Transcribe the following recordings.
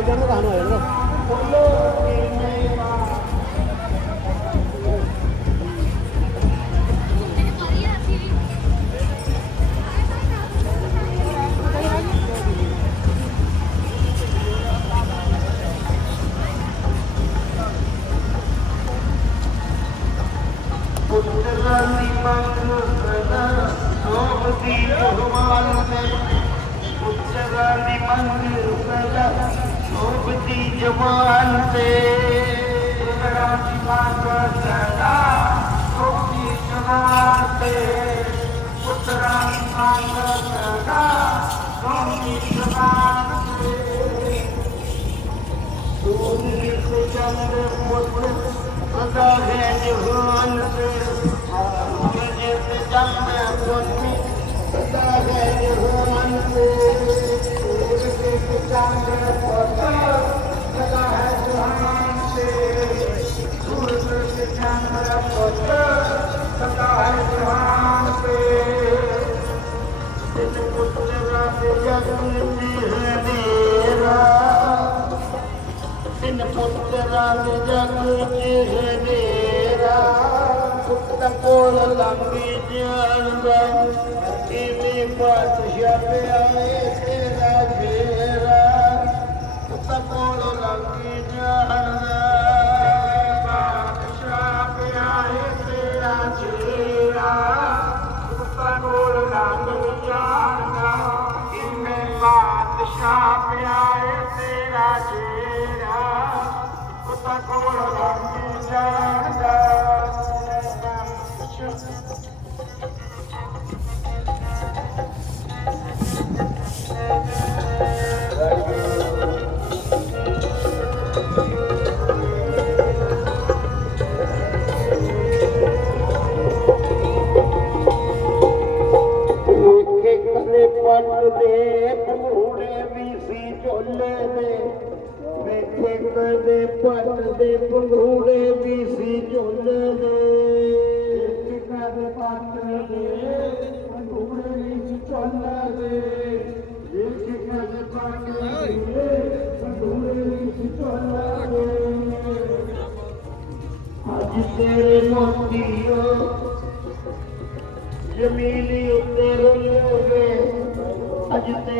ਵੱਜ ਜਾਣਾ ਤਾਂ ਹੋ ਜਾਣਾ ਪੁੱਤਰਾਂ ਦੀ ਮੰਗ ਸਦਾ ਸੋਭਦੀ ਭਗਵਾਨ ਦੇ ਪੁੱਤਰਾਂ ਦੀ ਮੰਗ ਸਦਾ ਸੋਭਦੀ ਜਵਾਨ ਤੇ। ਪੁੱਤਰਾਂ ਦੀ ਮੰਗ ਸੋਭਦੀ ਜਵਾਨ ਤੇ। ਪੁੱਤਰਾਂ ਦੀ ਮੰਗ ਸਦਾ ਸੋਭਦੀ ਜਵਾਨ ਤੇ। ਸੂਰਜ ਕੋ ਚੰਦ ਪੁੱਤ ਸਦਾ ਹੈ ਜਹਾਨ ਤੇ। ਸੂਰਜ ਤੇ ਚੰਦ ਤੇ ਤਿੰਨ ਪੁੱਤਰਾਂ ਦੇ ਜਨਮ ਦੀ ਹਨੇਰਾ ਦੇ ਪੰਘੂੜੇ ਵੀ ਸੀ ਝੋਲੇ ਦੇ ਵੇਖੇ ਕਦੇ ਪੱਟ ਦੇ ਪੰਘੂੜੇ ਵੀ ਸੀ ਝੋਲੇ ਦੇ। ਵੇਖੇ ਕਦੇ ਪੱਟ ਦੇ ਪੰਘੂੜੇ ਵੀ ਸੀ ਝੋਲੇ ਦੇ। ਵੇਖੇ ਕਦੇ ਪੱਟ ਦੇ ਪੰਘੂੜੇ ਵੀ ਸੀ ਝੋਲੇ ਦੇ। ਅੱਜ ਤੇਰੇ ਮੋਤੀਓ ਜ਼ਮੀਨੀ ਉੱਤੇ ਰੁੱਲੋਗੇ ਅੱਜ ਤੇਰੇ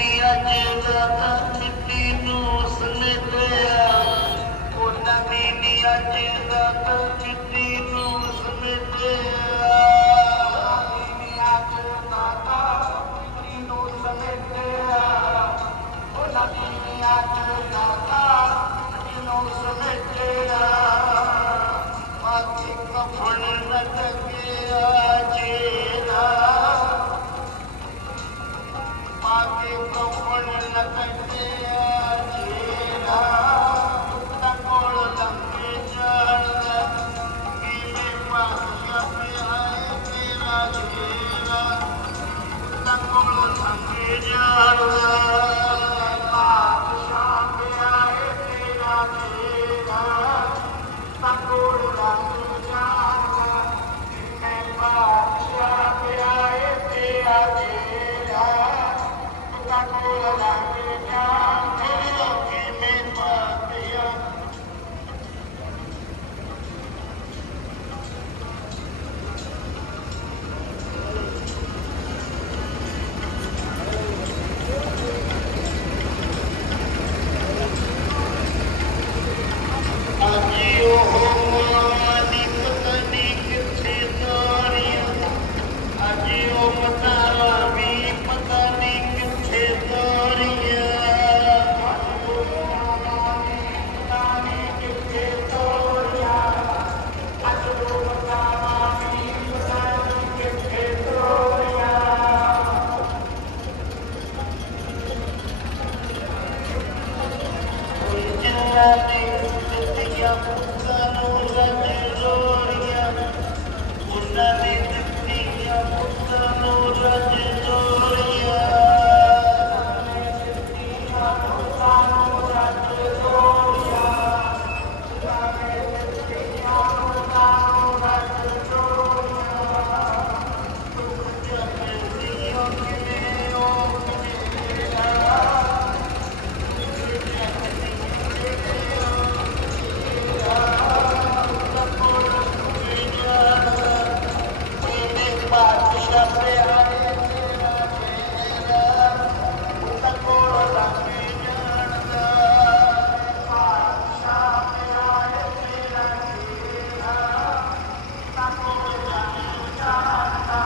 ਚੇਲਾ ਤਾਂ ਮਿੱਟੀ ਨੂੰ ਸਮੇਟਿਆ ਉਹ ਜ਼ਮੀਨੀ ਅਜਦਾ ਮਿੱਟੀ ਨੂੰ Love